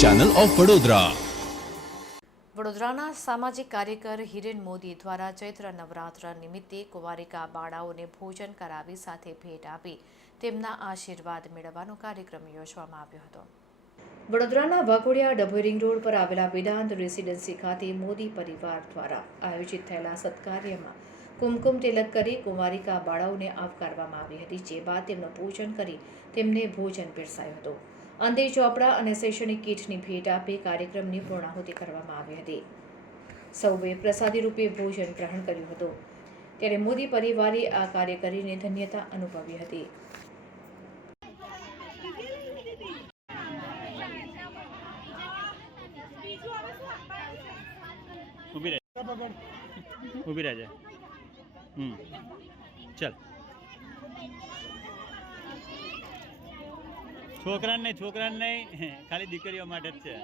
Channel of Vadodara. વડોદરાના સામાજિક કાર્યકર હિરેન મોદી દ્વારા ચૈત્ર નવરાત્ર નિમિત્તે કુંવારિકા બાળાઓને ભોજન કરાવી સાથે ભેટ આપી તેમના આશીર્વાદ મેળવવાનો કાર્યક્રમ યોજવામાં આવ્યો હતો। વડોદરાના વાઘોડિયા ડભોઈ રિંગ રોડ પર આવેલા વેદાંત રેસિડેન્સી ખાતે મોદી પરિવાર દ્વારા આયોજિત થયેલા સત્કાર્યમાં કુમકુમ તિલક કરી કુંવારિકા બાળાઓને આવકારવામાં આવી હતી, જે બાદ તેમનું પૂજન કરી તેમને ભોજન પીરસાયું હતું। અંતે ચોપડા અને શૈક્ષણિક કીટની ભેટ આપી કાર્યક્રમની પૂર્ણાહુતિ કરવામાં આવી હતી। સૌએ પ્રસાદી રૂપે ભોજન ગ્રહણ કર્યું હતું, ત્યારે મોદી પરિવારે આ કાર્ય કરીને ધન્યતા અનુભવી હતી। ઊભી રહેજે। ચલ, છોકરાને નહીં, ખાલી દીકરીઓ માટે જ છે।